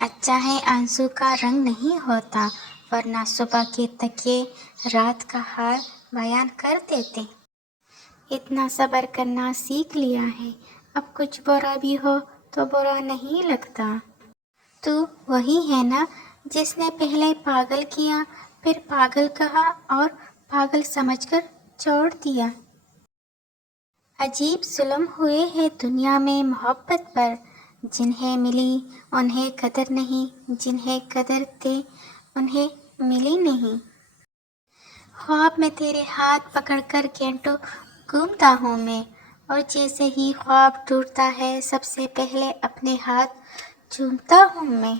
اچھا ہے آنسو کا رنگ نہیں ہوتا، ورنہ صبح کے تکیے رات کا حال بیان کر دیتے۔ اتنا صبر کرنا سیکھ لیا ہے، اب کچھ برا بھی ہو تو برا نہیں لگتا۔ تو وہی ہے نا جس نے پہلے پاگل کیا، پھر پاگل کہا اور پاگل سمجھ کر چھوڑ دیا۔ عجیب ظلم ہوئے ہیں دنیا میں محبت پر، جنہیں ملی انہیں قدر نہیں، جنہیں قدر تھی انہیں ملی نہیں۔ خواب میں تیرے ہاتھ پکڑ کر گھنٹوں گھومتا ہوں میں، اور جیسے ہی خواب ٹوٹتا ہے سب سے پہلے اپنے ہاتھ چومتا ہوں میں۔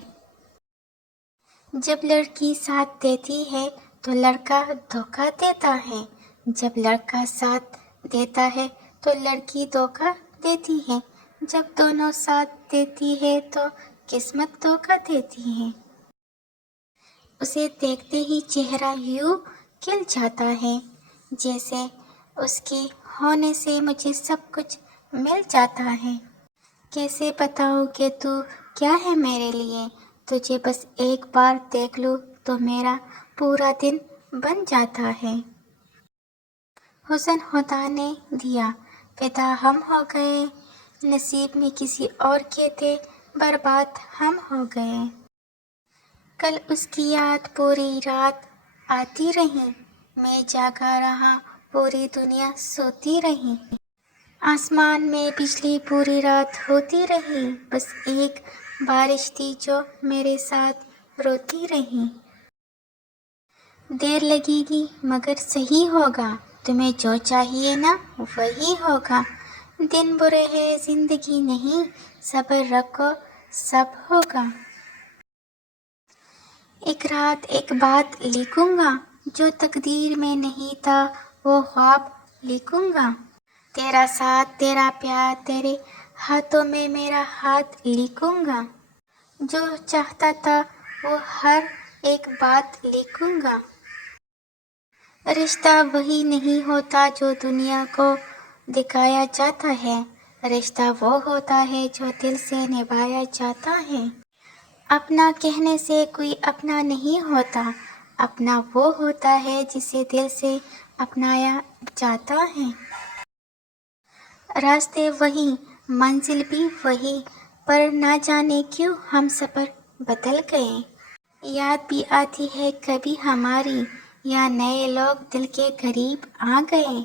جب لڑکی ساتھ دیتی ہے تو لڑکا دھوکہ دیتا ہے، جب لڑکا ساتھ دیتا ہے تو لڑکی دھوکہ دیتی ہے، جب دونوں ساتھ دیتی ہے تو قسمت دھوکہ دیتی ہے۔ اسے دیکھتے ہی چہرہ یوں کھل جاتا ہے جیسے اس کے ہونے سے مجھے سب کچھ مل جاتا ہے۔ کیسے بتاؤں کہ تو کیا ہے میرے لیے، تجھے بس ایک بار دیکھ لوں تو میرا پورا دن بن جاتا ہے۔ حسن خدا نے دیا، فدا ہم ہو گئے، نصیب میں کسی اور کے تھے، برباد ہم ہو گئے۔ کل اس کی یاد پوری رات آتی رہی، میں جاگا رہا پوری دنیا سوتی رہی۔ آسمان میں بجلی پوری رات ہوتی رہی، بس ایک بارش تھی جو میرے ساتھ روتی رہی۔ دیر لگے گی مگر صحیح ہوگا، تمہیں جو چاہیے نا وہی ہوگا۔ دن برے ہیں زندگی نہیں، صبر رکھو سب ہوگا۔ ایک رات ایک بات لکھوں گا، جو تقدیر میں نہیں تھا وہ خواب لکھوں گا۔ تیرا ساتھ تیرا پیار تیرے ہاتھوں میں میرا ہاتھ لکھوں گا۔ جو چاہتا تھا وہ ہر ایک بات لکھوں گا۔ رشتہ وہی نہیں ہوتا جو دنیا کو دکھایا جاتا ہے، رشتہ وہ ہوتا ہے جو دل سے نبھایا جاتا ہے۔ اپنا کہنے سے کوئی اپنا نہیں ہوتا، اپنا وہ ہوتا ہے جسے دل سے اپنایا جاتا ہے۔ راستے وہی منزل بھی وہی، پر نہ جانے کیوں ہم سفر بدل گئے۔ یاد بھی آتی ہے کبھی ہماری، یا نئے لوگ دل کے قریب آ گئے۔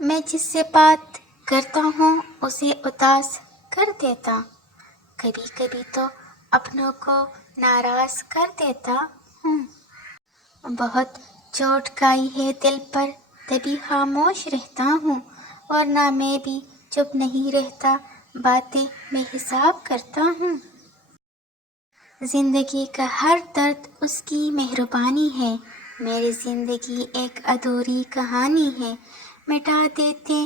میں جس سے بات کرتا ہوں اسے اداس کر دیتا، کبھی کبھی تو اپنوں کو ناراض کر دیتا ہوں۔ بہت چوٹ کھائی ہے دل پر تبھی خاموش رہتا ہوں، ورنہ میں بھی چپ نہیں رہتا، باتیں بے حساب کرتا ہوں۔ زندگی کا ہر درد اس کی مہربانی ہے، میری زندگی ایک ادھوری کہانی ہے۔ مٹا دیتے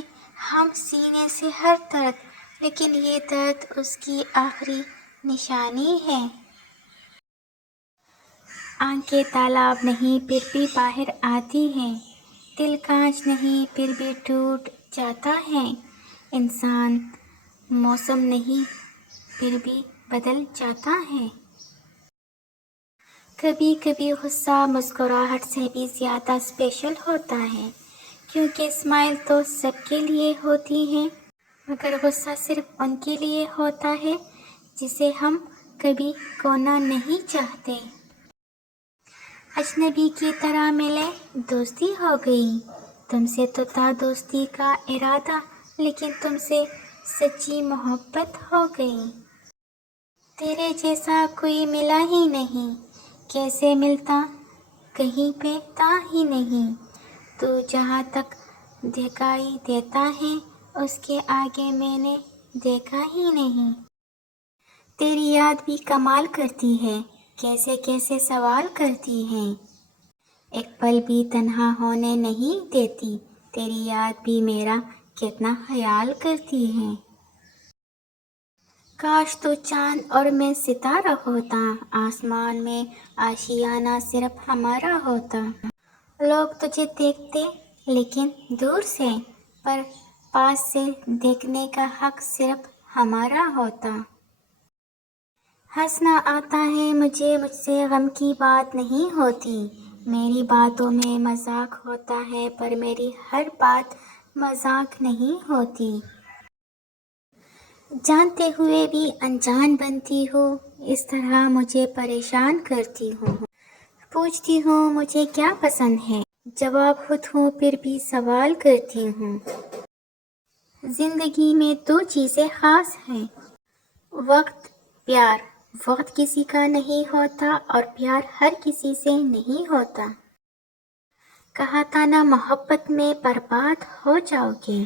ہم سینے سے ہر درد، لیکن یہ درد اس کی آخری نشانی ہے۔ آنکھیں تالاب نہیں پھر بھی باہر آتی ہیں، دل کانچ نہیں پھر بھی ٹوٹ جاتا ہے۔ انسان موسم نہیں پھر بھی بدل جاتا ہے۔ کبھی کبھی غصہ مسکراہٹ سے بھی زیادہ اسپیشل ہوتا ہے، کیونکہ اسمائل تو سب کے لیے ہوتی ہے، مگر غصہ صرف ان کے لیے ہوتا ہے جسے ہم کبھی کھونا نہیں چاہتے۔ اجنبی کی طرح ملے دوستی ہو گئی، تم سے تو تھا دوستی کا ارادہ، لیکن تم سے سچی محبت ہو گئی۔ تیرے جیسا کوئی ملا ہی نہیں، کیسے ملتا کہیں پہ تھا ہی نہیں، تو جہاں تک دکھائی دیتا ہے اس کے آگے میں نے دیکھا ہی نہیں۔ تیری یاد بھی کمال کرتی ہے، کیسے کیسے سوال کرتی ہے، ایک پل بھی تنہا ہونے نہیں دیتی، تیری یاد بھی میرا کتنا خیال کرتی ہے۔ کاش تو چاند اور میں ستارہ ہوتا، آسمان میں آشیانہ صرف ہمارا ہوتا۔ لوگ تجھے دیکھتے لیکن دور سے، پر پاس سے دیکھنے کا حق صرف ہمارا ہوتا۔ ہنسنا آتا ہے مجھے، مجھ سے غم کی بات نہیں ہوتی، میری باتوں میں مذاق ہوتا ہے پر میری ہر بات مذاق نہیں ہوتی، جانتے ہوئے بھی انجان بنتی ہو، اس طرح مجھے پریشان کرتی ہوں، پوچھتی ہوں مجھے کیا پسند ہے، جواب خود ہوں پھر بھی سوال کرتی ہوں۔ زندگی میں دو چیزیں خاص ہیں، وقت، پیار۔ وقت کسی کا نہیں ہوتا اور پیار ہر کسی سے نہیں ہوتا۔ کہا تھا نا محبت میں برباد ہو جاؤ گے،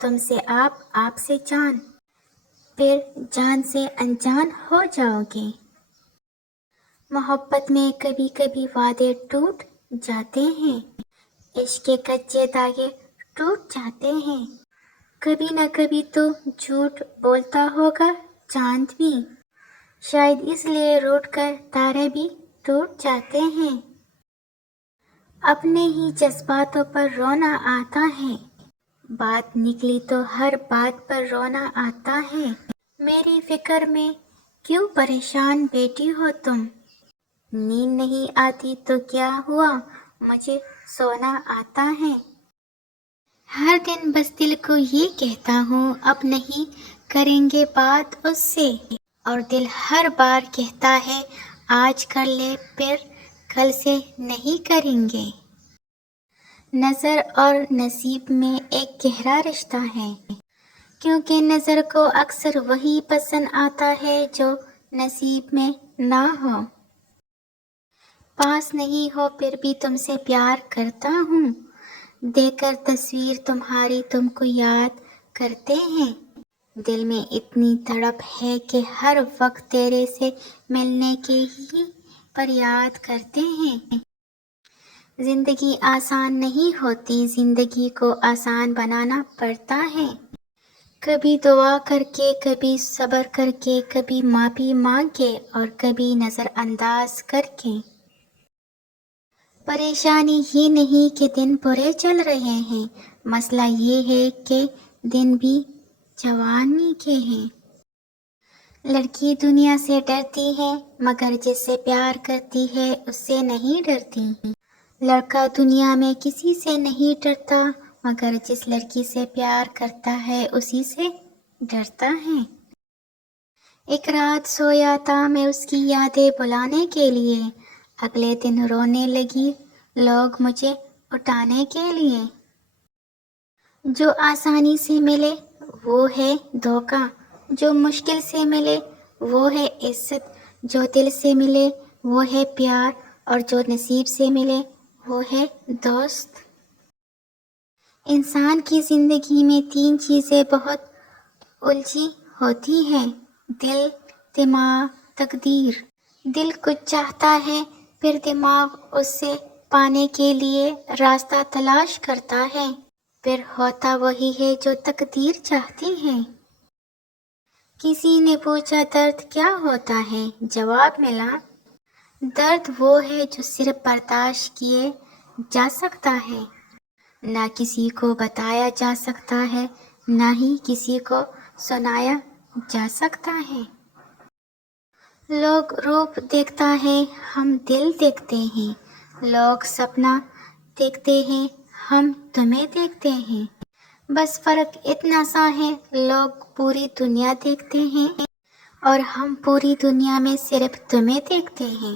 تم سے آپ سے جان، پھر جان سے انجان ہو جاؤ گے۔ محبت میں کبھی کبھی وعدے ٹوٹ جاتے ہیں، عشق کے کچے دھاگے ٹوٹ جاتے ہیں، کبھی نہ کبھی تو جھوٹ بولتا ہوگا چاند بھی، شاید اس لیے روٹھ کر تارے بھی ٹوٹ جاتے ہیں۔ اپنے ہی جذباتوں پر رونا آتا ہے، بات نکلی تو ہر بات پر رونا آتا ہے، میری فکر میں کیوں پریشان بیٹھی ہو تم، نیند نہیں آتی تو کیا ہوا، مجھے سونا آتا ہے، ہر دن بس دل کو یہ کہتا ہوں اب نہیں کریں گے بات اس سے، اور دل ہر بار کہتا ہے آج کر لے پھر کل سے نہیں کریں گے۔ نظر اور نصیب میں ایک گہرا رشتہ ہے، کیونکہ نظر کو اکثر وہی پسند آتا ہے جو نصیب میں نہ ہو۔ پاس نہیں ہو پھر بھی تم سے پیار کرتا ہوں، دیکھ کر تصویر تمہاری تم کو یاد کرتے ہیں، دل میں اتنی تڑپ ہے کہ ہر وقت تیرے سے ملنے کی ہی فریاد کرتے ہیں۔ زندگی آسان نہیں ہوتی، زندگی کو آسان بنانا پڑتا ہے، کبھی دعا کر کے، کبھی صبر کر کے، کبھی معافی مانگ کے اور کبھی نظر انداز کر کے۔ پریشانی یہ نہیں کہ دن برے چل رہے ہیں، مسئلہ یہ ہے کہ دن بھی جوانی کے ہیں۔ لڑکی دنیا سے ڈرتی ہے مگر جس سے پیار کرتی ہے اس سے نہیں ڈرتی، لڑکا دنیا میں کسی سے نہیں ڈرتا مگر جس لڑکی سے پیار کرتا ہے اسی سے ڈرتا ہے۔ ایک رات سویا تھا میں اس کی یادیں بلانے کے لیے، اگلے دن رونے لگی لوگ مجھے اٹھانے کے لیے، جو آسانی سے ملے وہ ہے دھوکا، جو مشکل سے ملے وہ ہے عزت، جو دل سے ملے وہ ہے پیار اور جو نصیب سے ملے وہ ہے دوست۔ انسان کی زندگی میں تین چیزیں بہت الجھی ہوتی ہیں، دل، دماغ، تقدیر۔ دل کچھ چاہتا ہے پھر دماغ اس سے پانے کے لیے راستہ تلاش کرتا ہے، پھر ہوتا وہی ہے جو تقدیر چاہتی ہے۔ کسی نے پوچھا درد کیا ہوتا ہے، جواب ملا درد وہ ہے جو صرف برداشت کیے جا سکتا ہے، نہ کسی کو بتایا جا سکتا ہے نہ ہی کسی کو سنایا جا سکتا ہے۔ لوگ روپ دیکھتا ہے ہم دل دیکھتے ہیں، لوگ سپنا دیکھتے ہیں ہم تمہیں دیکھتے ہیں، بس فرق اتنا سا ہے لوگ پوری دنیا دیکھتے ہیں اور ہم پوری دنیا میں صرف تمہیں دیکھتے ہیں۔